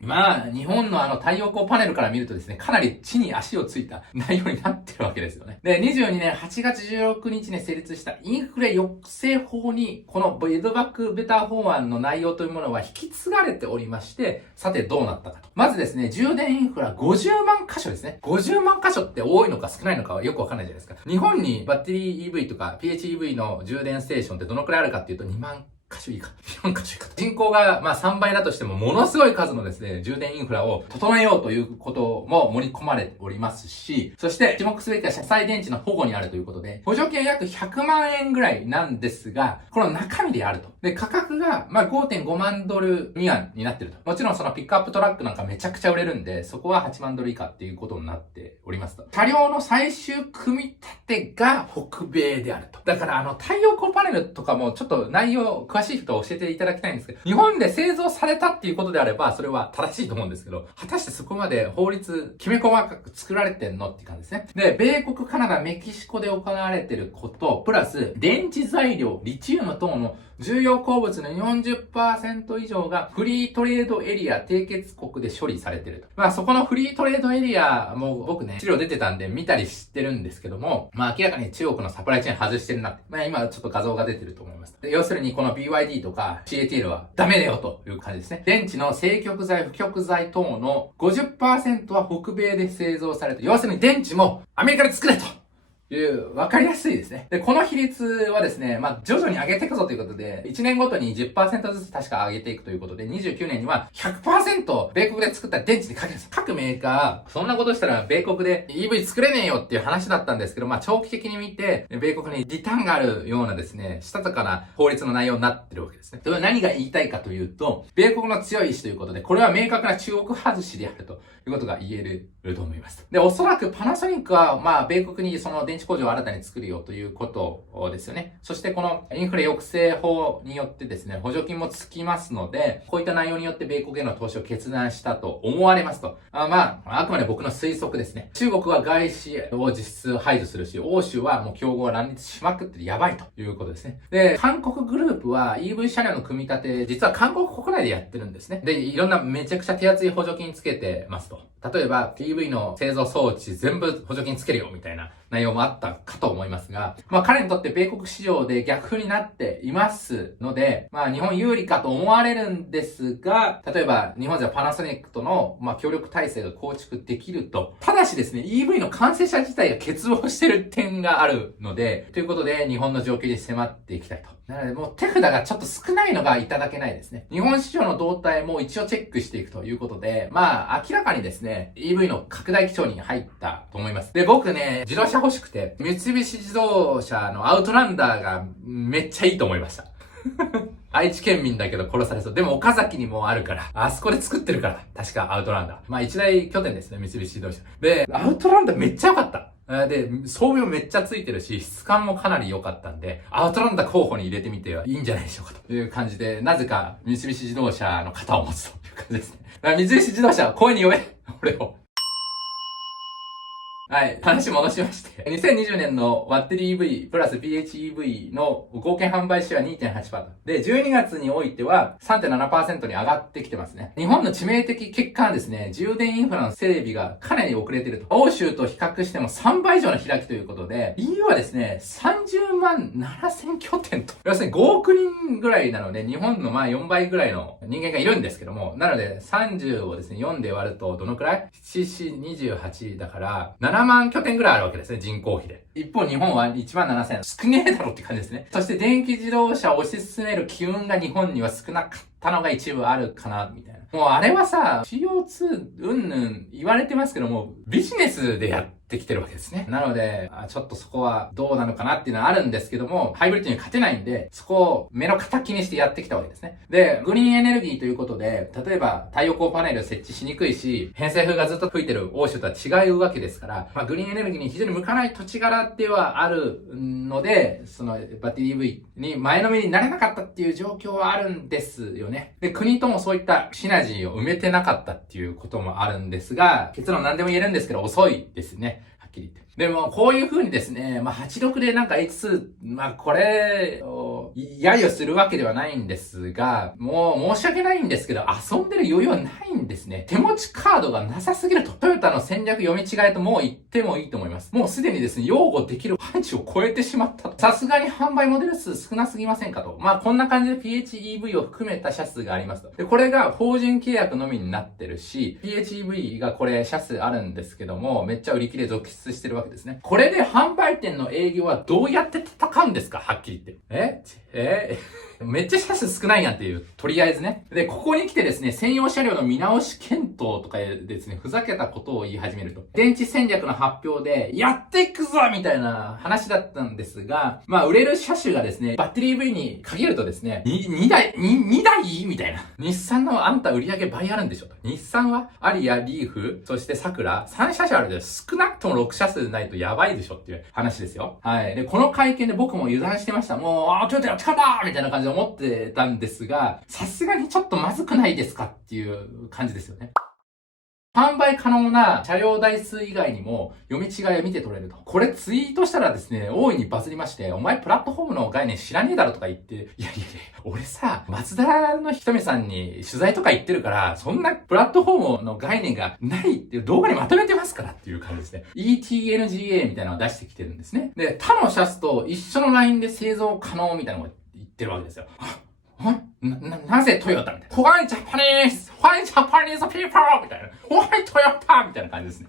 日本の太陽光パネルから見るとですね、かなり地にに足をついた内容になってるわけですよね。で、22年8月16日に成立したインフレ抑制法に、このビルドバックベター法案の内容というものは引き継がれておりまして、さてどうなったかと。まずですね、充電インフラ50万箇所ですね。50万箇所って多いのか少ないのかはよくわかんないじゃないですか。日本にバッテリー EV とか PHEV の充電ステーションってどのくらいあるかっていうと2万箇所以下。4箇所以下。人口が3倍だとしてもものすごい数のですね、充電インフラを整えようということも盛り込まれておりますし、そして注目すべきは車載電池の保護にあるということで、補助金は約100万円ぐらいなんですが、この中身であると。で、価格が5.5万ドル未満になってると。もちろんそのピックアップトラックなんかめちゃくちゃ売れるんで、そこは8万ドル以下っていうことになっておりますと。車両の最終組み立てが北米であると。だから太陽光パネルとかもちょっと内容詳しい人を教えていただきたいんですけど、日本で製造されたっていうことであれば、それは正しいと思うんですけど、果たしてそこまで法律、きめ細かく作られてんのっていう感じですね。で、米国、カナダ、メキシコで行われてること、プラス、電池材料、リチウム等の重要鉱物の 40% 以上がフリートレードエリア締結国で処理されてると。そこのフリートレードエリアも僕ね、資料出てたんで見たりしてるんですけども、明らかに中国のサプライチェーン外してるなって。今ちょっと画像が出てると思います。要するにこの BYD とか CATL はダメだよという感じですね。電池の正極材、不極材等の 50% は北米で製造されて、要するに電池もアメリカで作れとわかりやすいですね。で、この比率はですね、徐々に上げていくぞということで、1年ごとに 10% ずつ確か上げていくということで、29年には 100% 米国で作った電池でかけるんです。各メーカー、そんなことしたら米国で EV 作れねえよっていう話だったんですけど、長期的に見て、米国にリターンがあるようなですね、したたかな法律の内容になってるわけですね。それは何が言いたいかというと、米国の強い意志ということで、これは明確な中国外しであるということが言えると思います。で、おそらくパナソニックは、米国にその電池工場を新たに作るよということですよね。そしてこのインフレ抑制法によってですね、補助金もつきますので、こういった内容によって米国への投資を決断したと思われますと。あくまで僕の推測ですね。中国は外資を実質排除するし、欧州はもう競合が乱立しまくってやばいということですね。で、韓国グループは EV 車両の組み立て、実は韓国国内でやってるんですね。で、いろんなめちゃくちゃ手厚い補助金つけてますと。例えば EV の製造装置全部補助金つけるよみたいな内容もあったかと思いますが、彼にとって米国市場で逆風になっていますので、日本有利かと思われるんですが、例えば日本ではパナソニックとの協力体制が構築できると。ただしですね、EV の完成車自体が欠乏してる点があるので、ということで日本の状況に迫っていきたいと。なのでもう手札がちょっと少ないのがいただけないですね。日本市場の動態も一応チェックしていくということで、明らかにですね、EV の拡大基調に入ったと思います。で、僕ね、自動車欲しくて、三菱自動車のアウトランダーがめっちゃいいと思いました。愛知県民だけど殺されそう。でも岡崎にもあるから。あそこで作ってるから。確かアウトランダー。一大拠点ですね、三菱自動車。で、アウトランダーめっちゃ良かった。で、装備もめっちゃついてるし、質感もかなり良かったんで、アウトランダー候補に入れてみてはいいんじゃないでしょうかという感じで、なぜか三菱自動車の型を持つという感じですね。三菱自動車、声に呼べ俺を。はい。話戻しまして。2020年のバッテリー EV プラス PHEV の合計販売シェア 2.8%。で、12月においては 3.7% に上がってきてますね。日本の致命的欠陥はですね、充電インフラの整備がかなり遅れていると。欧州と比較しても3倍以上の開きということで、EU はですね、30万7000拠点と。要するに5億人ぐらいなので、日本の4倍ぐらいの人間がいるんですけども、なので30をですね、4で割るとどのくらい ?7、28だから、7万拠点ぐらいあるわけですね、人口比で。一方日本は1万7000。少ねえだろって感じですね。そして電気自動車を推し進める機運が日本には少なかったのが一部あるかな、みたいな。もうあれはさ、CO2 うんぬん言われてますけども、ビジネスでやってきてるわけですね。なので、ちょっとそこはどうなのかなっていうのはあるんですけども、ハイブリッドに勝てないんで、そこを目の敵にしてやってきたわけですね。で、グリーンエネルギーということで、例えば太陽光パネル設置しにくいし、偏西風がずっと吹いてる欧州とは違うわけですから、グリーンエネルギーに非常に向かない土地柄ではあるので、そのバッテリー EV に前のめりになれなかったっていう状況はあるんですよね。で、国ともそういったシナジーを埋めてなかったっていうこともあるんですが、結論何でも言えるんですけど遅いですね。はっきり言って。でも、こういう風にですね、86でなんか H2、これを、揶揄するわけではないんですが、もう申し訳ないんですけど、遊んでる余裕はないんですね。手持ちカードがなさすぎると。トヨタの戦略読み違いともう言ってもいいと思います。もうすでにですね、擁護できる範疇を超えてしまったと。さすがに販売モデル数少なすぎませんかと。こんな感じで PHEV を含めた車数がありますと。で、これが法人契約のみになってるし、PHEV がこれ車数あるんですけども、めっちゃ売り切れ続出してるわけですね。これで販売店の営業はどうやって戦うんですか？はっきり言って。めっちゃ車数少ないやんっていう、とりあえずね。で、ここに来てですね、専用車両の見直し検討とかですね、ふざけたことを言い始めると。電池戦略の発表で、やっていくぞみたいな話だったんですが、売れる車種がですね、バッテリー EV に限るとですね、2台みたいな。日産のあんた売り上げ倍あるんでしょと。日産はアリア、リーフ、そしてサクラ、3車種あるで少なくとも6車数ないとやばいでしょっていう話ですよ。はい。で、この会見で僕も油断してました。もう、トヨタやっちかったみたいな感じで思ってたんですが、さすがにちょっとまずくないですかっていう感じですよね。販売可能な車両台数以外にも読み違いを見て取れると。これツイートしたらですね、大いにバズりまして、お前プラットフォームの概念知らねえだろとか言って、いや、俺さ、松田のひとみさんに取材とか行ってるから、そんなプラットフォームの概念がないっていう動画にまとめてますからっていう感じですね。ETNGA みたいなのを出してきてるんですね。で、他の車種と一緒のラインで製造可能みたいなのを言ってるわけですよ。なぜトヨタみたいな。Why Japanese people? みたいな。Why Toyota? みたいな感じですね。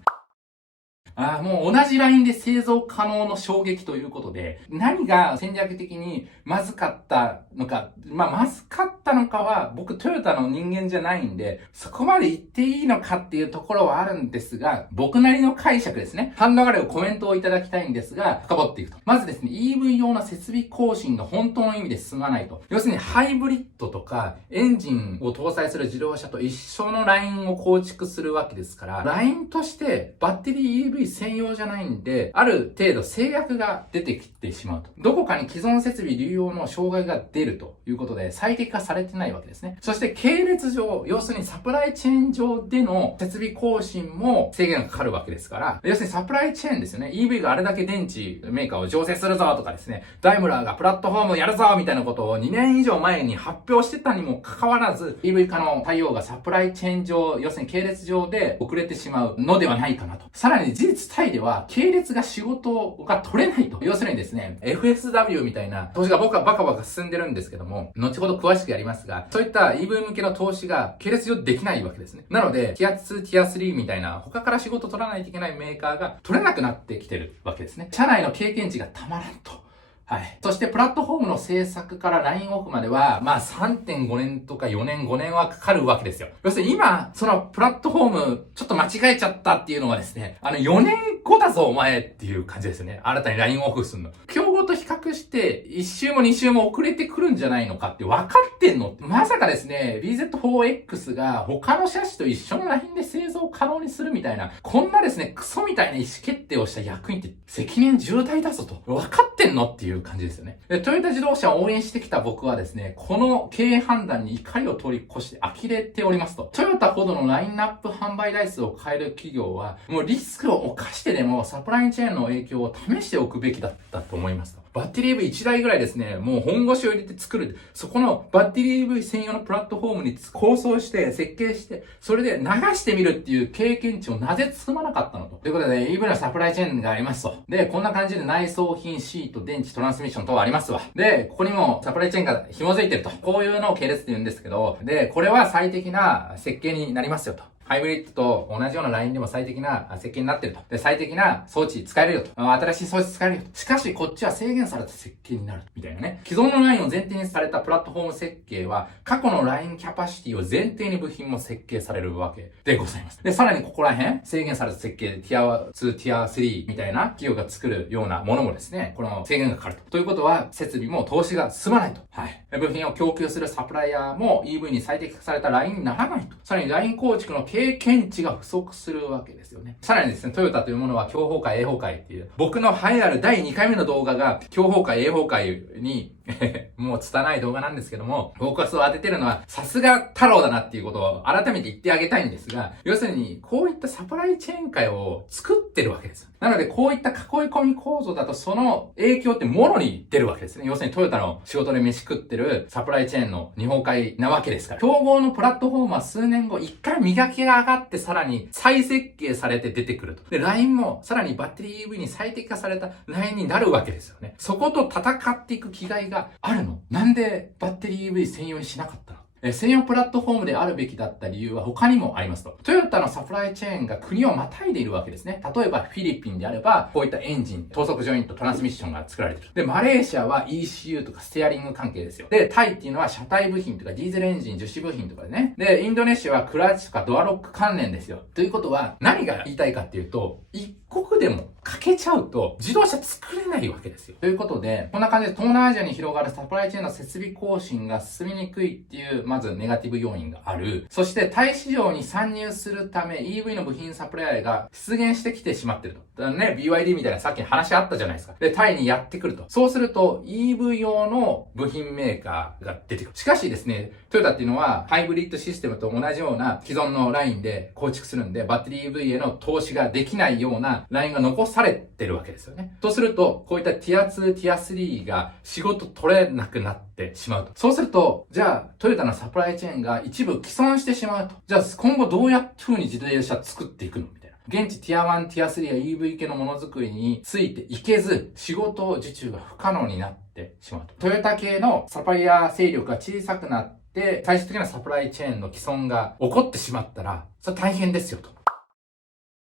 もう同じラインで製造可能の衝撃ということで、何が戦略的にまずかったのか、まずかったのかは僕トヨタの人間じゃないんで、そこまで言っていいのかっていうところはあるんですが、僕なりの解釈ですね。反応があればコメントをいただきたいんですが、深掘っていくと。まずですね、EV 用の設備更新が本当の意味で進まないと。要するにハイブリッドとかエンジンを搭載する自動車と一緒のラインを構築するわけですから、ラインとしてバッテリー EV専用じゃないんで、ある程度制約が出てきてしまうと。どこかに既存設備流用の障害が出るということで最適化されてないわけですね。そして系列上、要するにサプライチェーン上での設備更新も制限がかかるわけですから、要するにサプライチェーンですよね。EV があれだけ電池メーカーを醸成するぞとかですね、ダイムラーがプラットフォームをやるぞみたいなことを2年以上前に発表してたにもかかわらず、EV 化の対応がサプライチェーン上、要するに系列上で遅れてしまうのではないかなと。さらに事実対では系列が仕事が取れないと。要するにですね、FSW みたいな投資が僕はバカバカ進んでるんですけども、後ほど詳しくやりますが、そういった EV 向けの投資が系列上できないわけですね。なので、ティア2、ティア3みたいな他から仕事取らないといけないメーカーが取れなくなってきてるわけですね。社内の経験値がたまらんと。はい。そしてプラットフォームの制作からラインオフまでは、3.5 年とか4年、5年はかかるわけですよ。要するに今、そのプラットフォーム、ちょっと間違えちゃったっていうのはですね、4年後だぞお前っていう感じですね。新たにラインオフするの。競合と比較して、1周も2周も遅れてくるんじゃないのかって分かってんの？まさかですね、BZ4X が他の車種と一緒のラインで製造可能にするみたいな、こんなですね、クソみたいな意思決定をした役員って責任重大だぞと。分かってんのっていう感じですよね。で、トヨタ自動車を応援してきた僕はですね、この経営判断に怒りを通り越して呆れておりますと。トヨタほどのラインナップ販売台数を変える企業は、もうリスクを冒してでもサプライチェーンの影響を試しておくべきだったと思いますと。バッテリー EV1 台ぐらいですね、もう本腰を入れて作る。そこのバッテリー EV 専用のプラットフォームに構想して、設計して、それで流してみるっていう経験値をなぜ積まなかったのと。ということで、EV のサプライチェーンがありますと。で、こんな感じで内装品、シート、電池、トランスミッション等ありますわ。で、ここにもサプライチェーンが紐づいてると。こういうのを系列って言うんですけど、で、これは最適な設計になりますよと。ハイブリッドと同じようなラインでも最適な設計になっていると。で、最適な装置使えるよと。新しい装置使えるよと。しかし、こっちは制限された設計になる。みたいなね。既存のラインを前提にされたプラットフォーム設計は、過去のラインキャパシティを前提に部品も設計されるわけでございます。で、さらにここら辺、制限された設計、ティア2、ティア3みたいな企業が作るようなものもですね、この制限がかかると。ということは、設備も投資が進まないと。はい。部品を供給するサプライヤーも EV に最適化されたラインにならないと。さらにライン構築の経験値が不足するわけですよね。さらにですね、トヨタというものは強崩壊、A 崩壊っていう、僕の栄えある第2回目の動画が強崩壊、A 崩壊にもう拙い動画なんですけども、フォーカスを当ててるのは、さすが太郎だなっていうことを改めて言ってあげたいんですが、要するに、こういったサプライチェーン界を作ってるわけです。なので、こういった囲い込み構造だと、その影響ってもろに出るわけですね。要するに、トヨタの仕事で飯食ってるサプライチェーンの日本海なわけですから。競合のプラットフォームは数年後、一回磨きが上がって、さらに再設計されて出てくると。で、LINE も、さらにバッテリー EV に最適化された LINE になるわけですよね。そこと戦っていく気概があるの？なんでバッテリー EV 専用にしなかったの？専用プラットフォームであるべきだった理由は他にもありますと。トヨタのサプライチェーンが国をまたいでいるわけですね。例えばフィリピンであれば、こういったエンジン、等速ジョイント、トランスミッションが作られている。で、マレーシアは ECU とかステアリング関係ですよ。で、タイっていうのは車体部品とかディーゼルエンジン、樹脂部品とかでね。で、インドネシアはクラッチとかドアロック関連ですよ。ということは、何が言いたいかっていうと、一国でも欠けちゃうと自動車作れないわけですよ。ということで、こんな感じで東南アジアに広がるサプライチェーンの設備更新が進みにくいっていう、まずネガティブ要因がある。そして、タイ市場に参入するため EV の部品サプライが出現してきてしまってると。だからね、BYD みたいなさっき話あったじゃないですか。で、タイにやってくると。そうすると、EV 用の部品メーカーが出てくる。しかしですね、トヨタっていうのは、ハイブリッドシステムと同じような既存のラインで構築するんで、バッテリー EV への投資ができないようなラインが残されてるわけですよね。とすると、こういったティア2、ティア3が仕事取れなくなってしまうと。そうすると、じゃあ、トヨタのサプライチェーンが一部既存してしまうと。じゃあ、今後どうやって風に自動車作っていくのみたいな。現地ティア1、ティア3や EV 系のものづくりについていけず、仕事受注が不可能になってしまうと。トヨタ系のサプライヤー勢力が小さくなって、最終的なサプライチェーンの既存が起こってしまったら、それ大変ですよと。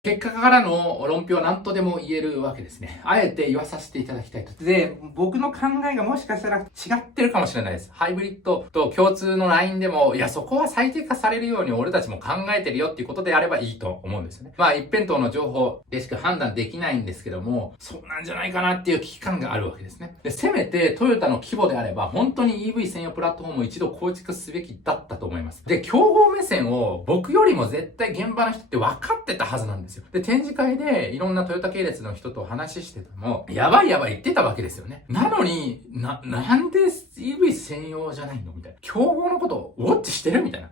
結果からの論評は何とでも言えるわけですね。あえて言わさせていただきたいと。で、僕の考えがもしかしたら違ってるかもしれないです。ハイブリッドと共通のラインでも、いや、そこは最適化されるように俺たちも考えてるよっていうことであればいいと思うんですよね。まあ、一辺倒の情報でしか判断できないんですけども、そうなんじゃないかなっていう危機感があるわけですね。で、せめてトヨタの規模であれば、本当に EV 専用プラットフォームを一度構築すべきだったと思います。で、競合目線を僕よりも絶対現場の人って分かってたはずなんですよ。で、展示会でいろんなトヨタ系列の人と話してても、やばい言ってたわけですよね。なのに、なんで EV 専用じゃないのみたいな。競合のことをウォッチしてるみたいな。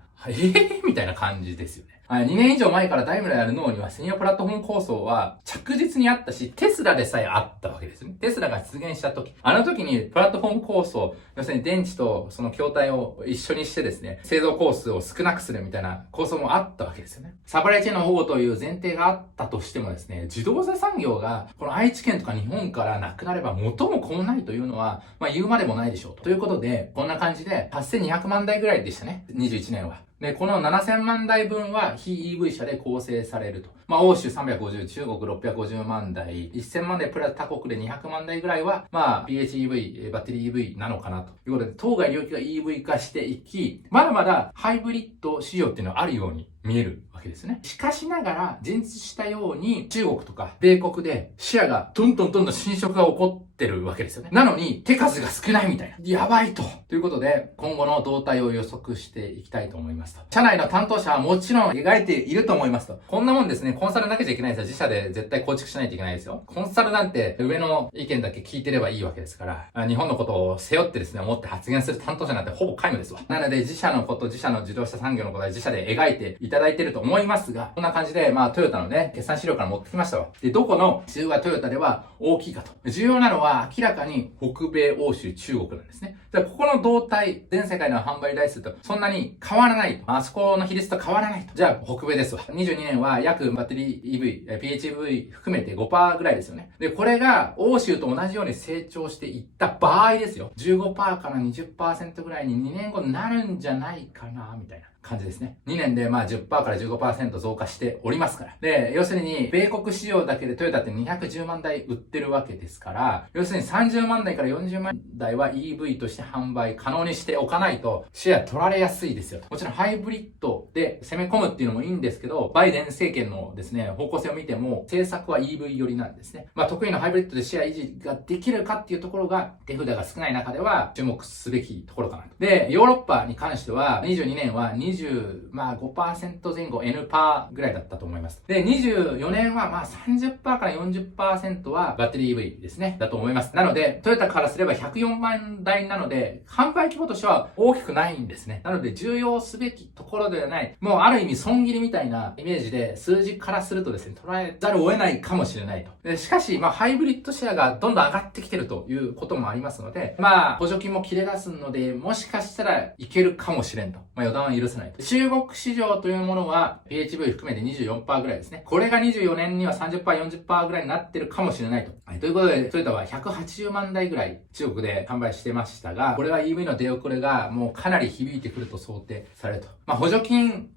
みたいな感じですよね。2年以上前からダイムラーやルノーには専用プラットフォーム構想は着実にあったし、テスラでさえあったわけですね。テスラが出現した時、あの時にプラットフォーム構想、要するに電池とその筐体を一緒にしてですね、製造工数を少なくするみたいな構想もあったわけですよね。サプライチェーンの保護という前提があったとしてもですね、自動車産業がこの愛知県とか日本からなくなれば元も子もないというのは、言うまでもないでしょうと。ということで、こんな感じで8200万台ぐらいでしたね。21年は。で、この7000万台分は非 EV 車で構成されると。欧州350、中国650万台、1000万台プラス他国で200万台ぐらいは、PHEV、バッテリー EV なのかなということで、当該領域が EV 化していき、まだまだハイブリッド市場っていうのはあるように見えるわけですね。しかしながら、前述したように中国とか米国でシェアがどんどん侵食が起こってるわけですよね。なのに手数が少ないみたいな。やばいと。ということで、今後の動態を予測していきたいと思いますと。社内の担当者はもちろん描いていると思いますと。こんなもんですね、コンサルなきゃいけないですよ。自社で絶対構築しないといけないですよ。コンサルなんて上の意見だけ聞いてればいいわけですから、日本のことを背負ってですね、思って発言する担当者なんてほぼ皆無ですわ。なので自社のこと、自社の自動車産業のことは自社で描いていただいていると思いますが、こんな感じで、トヨタのね、決算資料から持ってきましたわ。で、どこの市場がトヨタでは大きいかと。重要なのは明らかに北米、欧州、中国なんですね。じゃあ、ここの動態、全世界の販売台数とそんなに変わらないと。あそこの比率と変わらないと。じゃあ、北米ですわ。22年は約バッテリー EV、PHEV 含めて 5% ぐらいですよね。で、これが欧州と同じように成長していった場合ですよ。15% から 20% ぐらいに2年後になるんじゃないかな、みたいな感じですね。2年で10% から 15% 増加しておりますから。で、要するに、米国市場だけでトヨタって210万台売ってるわけですから、要するに30万台から40万台は EV として販売可能にしておかないと、シェア取られやすいですよと。もちろんハイブリッドで攻め込むっていうのもいいんですけど、バイデン政権のですね、方向性を見ても、政策は EV 寄りなんですね。得意のハイブリッドでシェア維持ができるかっていうところが、手札が少ない中では注目すべきところかなと。で、ヨーロッパに関しては、22年は20 25% 前後 N パーぐらいだったと思います。で、24年は30%から 40% はバッテリー EV ですね。だと思います。なので、トヨタからすれば104万台なので、販売規模としては大きくないんですね。なので、重要すべきところではない、もうある意味損切りみたいなイメージで、数字からするとですね、捉えざるを得ないかもしれないと。でしかし、ハイブリッドシェアがどんどん上がってきてるということもありますので、補助金も切れ出すので、もしかしたらいけるかもしれんと。予断は許さないと。中国市場というものは、PHV 含めて 24% ぐらいですね。これが24年には 30%、40% ぐらいになってるかもしれないと。ということで、トヨタは180万台ぐらい中国で販売してましたが、これは EV の出遅れがもうかなり響いてくると想定されると。補助金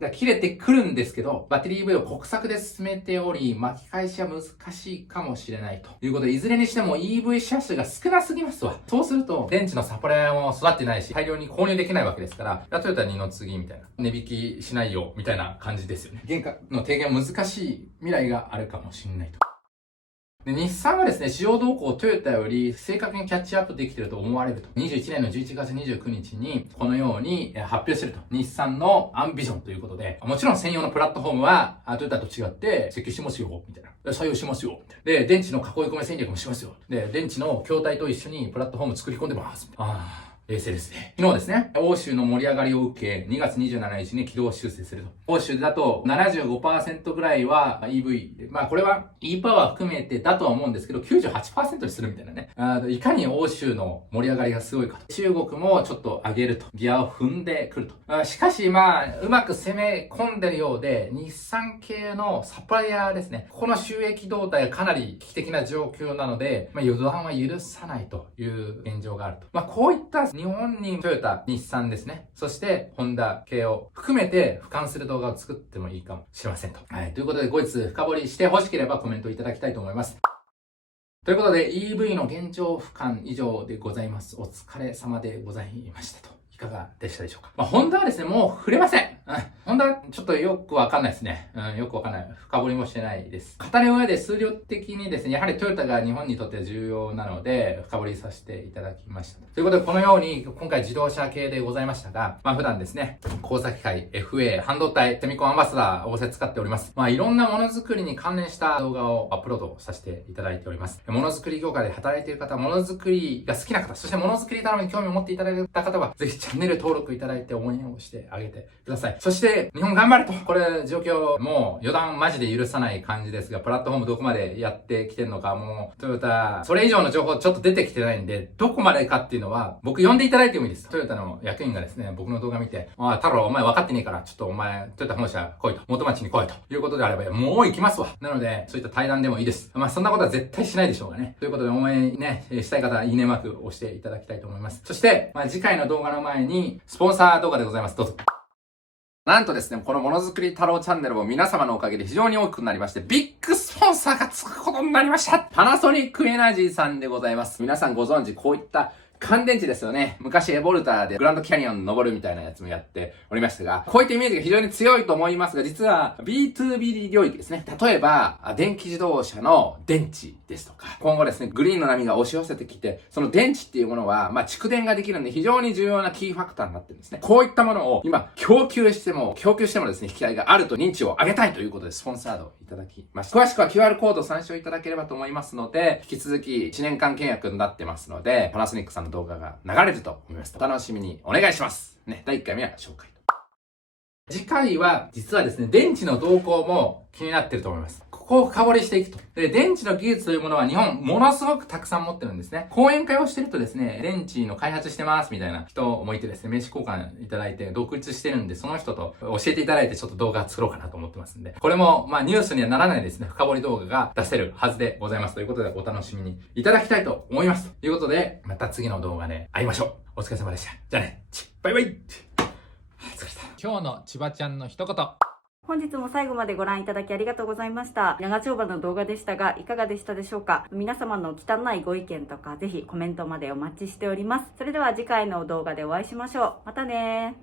が切れてくるんですけど、バッテリー EV を国策で進めており、巻き返しは難しいかもしれないということで、いずれにしても EV 車種が少なすぎますわ。そうすると、電池のサプライヤーも育ってないし、大量に購入できないわけですから、トヨタ2の次みたいな、値引きしないよみたいな感じですよね。原価の低減は難しい未来があるかもしれないと。で、日産はですね、市場動向をトヨタより正確にキャッチアップできていると思われると。21年の11月29日に、このように発表していると。日産のアンビジョンということで、もちろん専用のプラットフォームは、トヨタと違って設計しますよ、みたいな。採用しますよ、みたいな。で、電池の囲い込め戦略もしますよ。で、電池の筐体と一緒にプラットフォーム作り込んでます。冷静ですね。昨日ですね、欧州の盛り上がりを受け、2月27日に軌道修正すると。欧州だと 75% ぐらいは EV。これは E パワー含めてだとは思うんですけど、98% にするみたいなね。いかに欧州の盛り上がりがすごいかと。中国もちょっと上げると。ギアを踏んでくると。しかし、うまく攻め込んでるようで、日産系のサプライヤーですね。ここの収益動態がかなり危機的な状況なので、予断は許さないという現状があると。こういった日本にトヨタ、日産ですね。そして、ホンダ系を含めて俯瞰する動画を作ってもいいかもしれませんと。ということで、後日深掘りして欲しければコメントいただきたいと思います。ということで、EV の現状俯瞰以上でございます。お疲れ様でございましたと。いかがでしたでしょうか。ホンダはですね、もう触れません。ホンダはちょっとよくわかんないですね。よくわかんない。深掘りもしてないです。語り上で数量的にですね、やはりトヨタが日本にとって重要なので、深掘りさせていただきました。ということで、このように、今回自動車系でございましたが、普段ですね、工作機械、FA、半導体、セミコンアンバサダーを使っております。いろんなものづくりに関連した動画をアップロードさせていただいております。ものづくり業界で働いている方、ものづくりが好きな方、そしてものづくり頼みに興味を持っていただいた方は、ぜひチャンネル登録いただいて応援をしてあげてください。そして、日本頑張ると。これ、状況、もう予断マジで許さない感じですが、プラットフォームどこまでやってきてるのか、もう、トヨタ、それ以上の情報ちょっと出てきてないんで、どこまでかっていうのは、僕呼んでいただいてもいいです。トヨタの役員がですね、僕の動画見て、太郎お前分かってねえから、ちょっとお前、トヨタ本社来いと。元町に来いと。いうことであれば、もう行きますわ。なので、そういった対談でもいいです。そんなことは絶対しないでしょうがね。ということで、応援ね、したい方は、いいねマークを押していただきたいと思います。そして、次回の動画の前に、スポンサー動画でございます。どうぞ。なんとですね、このものづくり太郎チャンネルも皆様のおかげで非常に大きくなりまして、ビッグスポンサーがつくことになりました。パナソニックエナジーさんでございます。皆さんご存知、こういった乾電池ですよね。昔エボルタでグランドキャニオン登るみたいなやつもやっておりましたが、こういったイメージが非常に強いと思いますが、実は B2B 領域ですね。例えば、電気自動車の電池ですとか、今後ですね、グリーンの波が押し寄せてきて、その電池っていうものは、蓄電ができるんで非常に重要なキーファクターになってるんですね。こういったものを今、供給してもですね、引き合いがあると認知を上げたいということで、スポンサードをいただきました。詳しくは QR コードを参照いただければと思いますので、引き続き1年間契約になってますので、パナソニックさんの動画が流れると思います。お楽しみにお願いします。ね、第1回目は紹介。次回は、実はですね、電池の動向も気になってると思います。ここを深掘りしていくと。で、電池の技術というものは日本、ものすごくたくさん持ってるんですね。講演会をしてるとですね、電池の開発してますみたいな人もいてですね、名刺交換いただいて独立してるんで、その人と教えていただいてちょっと動画作ろうかなと思ってますんで、これも、ニュースにはならないですね、深掘り動画が出せるはずでございます。ということで、お楽しみにいただきたいと思います。ということで、また次の動画で会いましょう。お疲れ様でした。じゃあね、バイバイ。疲れた。今日の千葉ちゃんの一言。本日も最後までご覧いただきありがとうございました。長丁場の動画でしたが、いかがでしたでしょうか。皆様の汚いご意見とか、ぜひコメントまでお待ちしております。それでは次回の動画でお会いしましょう。またねー。